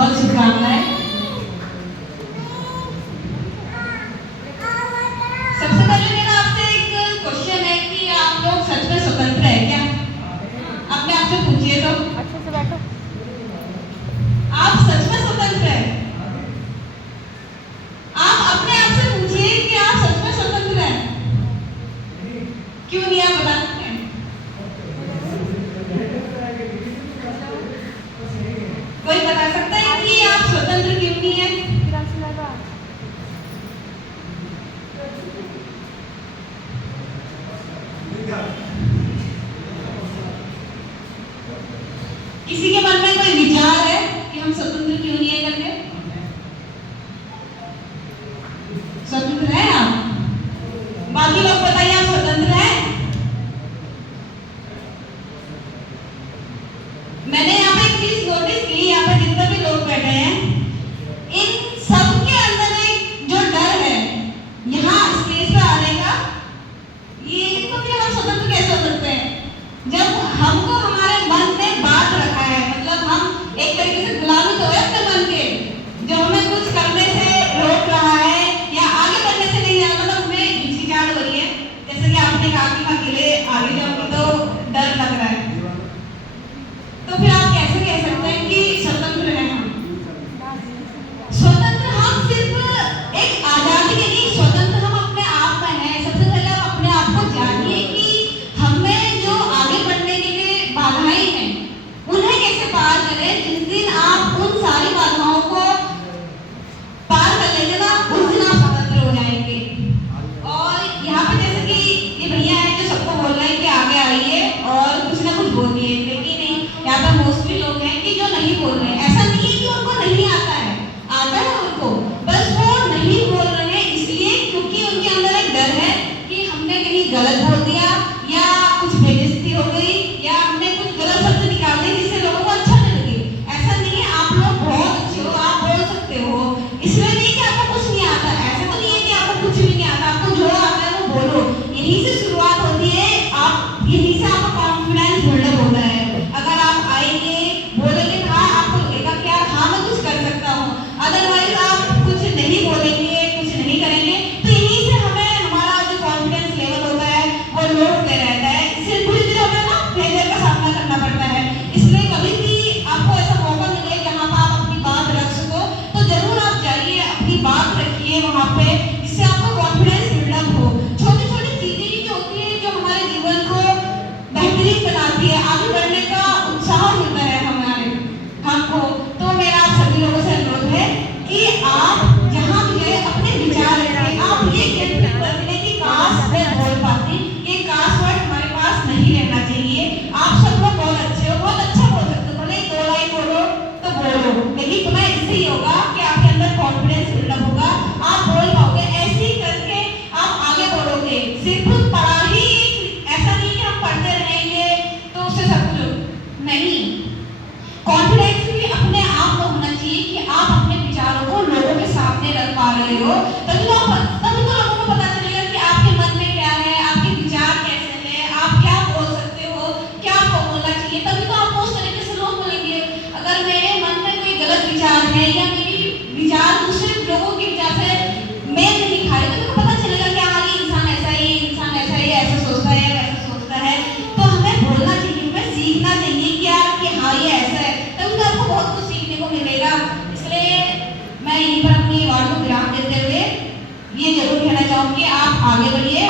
बहुत शुभकामनाएं। सबसे पहले मेरा आपसे एक क्वेश्चन है कि आप लोग सच में स्वतंत्र है क्या? अपने आप से पूछिए तो। अच्छे से बैठो। आप सच में स्वतंत्र है? आप अपने आप से पूछिए कि आप सच में स्वतंत्र हैं? क्यों नहीं, आप बता सकते हैं? कोई बता सकता है कि आप स्वतंत्र क्यों नहीं है? किसी के मन में कोई विचार है कि हम स्वतंत्र क्यों नहीं है करके? स्वतंत्र है आप? बाकी लोग बताइए, आप स्वतंत्र हैं? मैंने यहाँ पे एक चीज नोटिस की, यहाँ पे जितने भी लोग बैठे हैं, इन सबके अंदर एक जो डर है यहाँ स्टेज पे आने का, ये तो फिर हम स्वतंत्र कैसे हो सकते हैं जब हमको हमारे मन में बात रखा है। मतलब हम एक तरीके से गुलामी तो है अपने मन के, जो हमें कुछ करने से रोक रहा है या आगे बढ़ने से नहीं है, मतलब हमें हिचकिचाहट हो रही है। जैसे कि आपने कहा कि मैं अकेले आगे जाऊंगी तो डर लग रहा है, तो फिर आप कैसे कह सकते हैं कि स्वतंत्र हैं हम? स्वतंत्र हम सिर्फ एक आजादी के नहीं, स्वतंत्र हम अपने आप में हैं। सबसे पहले आप अपने आप को जानिए कि हमें जो आगे बढ़ने के लिए बाधाएं हैं उन्हें कैसे पार करें। जिस दिन आप उन सारी बाधाओं को पार कर लेंगे ना, उस दिन आप स्वतंत्र हो जाएंगे। और यहाँ पे जैसे कि ये भैया है जो सबको बोल रहे हैं कि आगे आइए और कुछ ना कुछ बोलिए, लेकिन यहाँ पर मोस्टली लोग हैं कि जो नहीं बोल रहे हैं। ऐसा नहीं है कि उनको नहीं आता है, आता है उनको, बस वो नहीं बोल रहे हैं इसलिए क्योंकि उनके अंदर एक डर है कि हमने कहीं गलत बोल दिया या कुछ बेइज्जती हो गई या हमने कुछ गलत शब्द निकाल दिए जिससे लोगों को अच्छा न लगे। ऐसा नहीं है, आप लोग बहुत अच्छे हो, आप बोल सकते हो। इसलिए नहीं कि आपको कुछ नहीं आता, ऐसा तो नहीं है कि आपको कुछ भी नहीं आता, आपको जो आता है वो बोलो। यहीं से शुरुआत होती है, आप यहीं से आपका कॉन्फिडेंस बिल्डअप होता है। अगर आप आएंगे बोलेंगे हाँ, आपको लगेगा कि यार हाँ मैं कुछ कर सकता हूँ। अदरवाइज आप कुछ नहीं बोलेंगे, कुछ नहीं करेंगे, तो यहीं से हमें हमारा जो कॉन्फिडेंस लेवल होता है वो लो होते रहता है। इससे पूरी तरह हमें ना फेलियर का सामना करना पड़ता है। इसलिए कभी भी आपको ऐसा मौका मिले जहाँ पर आप अपनी बात रख सको तो जरूर आप जाइए, अपनी बात रखिए वहाँ पे, जिससे आपको कॉन्फिडेंस बिल्डअप हो। छोटी छोटी चीजें ही जो होती है जो हमारे जीवन को बेहतरीन बनाती है, आगे बढ़ने का उत्साह मिलता है हमारे हमको। तो मेरा आप सभी लोगों से अनुरोध है कि आप जहाँ भी है अपने विचार रखें। आप ये कहते हैं कि काश मैं बोल पाती, ये काश वर्ड हमारे पास नहीं रहना चाहिए। आप सब लोग बहुत अच्छे हो, बहुत अच्छा बोल सकते हो, भले 2 लाइन बोलो तो बोलो, लेकिन तुम्हें इससे ही होगा कि आपके अंदर कॉन्फिडेंस बिल्डअप होगा, आप बोल पाओगे। ऐसे ही करके आप आगे बढ़ोगे। सिर्फ पढ़ाई ऐसा नहीं कि हम पढ़ते रहेंगे तो उससे सब कुछ नहीं। कॉन्फिडेंस भी अपने आप में होना चाहिए कि आप अपने विचारों को लोगों के सामने रख पा रहे हो, तभी तो लोगों को पता चलेगा कि आपके मन में क्या है, आपके विचार कैसे हैं, आप क्या बोल सकते हो, क्या आपको बोलना चाहिए, तभी तो आपको उस तरीके से लोग बोलेंगे। अगर मेरे मन में कोई गलत विचार है या मेरी विचार दूसरे लोगों के विचार से मेल नहीं खा रहे, तो मेरे को पता चलेगा कि हाँ ये इंसान ऐसा है, ये इंसान ऐसा है, ऐसा सोचता है, वैसा सोचता है। तो हमें बोलना चाहिए, हमें सीखना चाहिए कि यार कि हाँ ये ऐसा है, तभी तो आपको बहुत कुछ सीखने को मिलेगा। इसलिए मैं यहीं पर अपनी बात को विराम देते हुए ये जरूर कहना चाहूँगी, आप आगे बढ़िए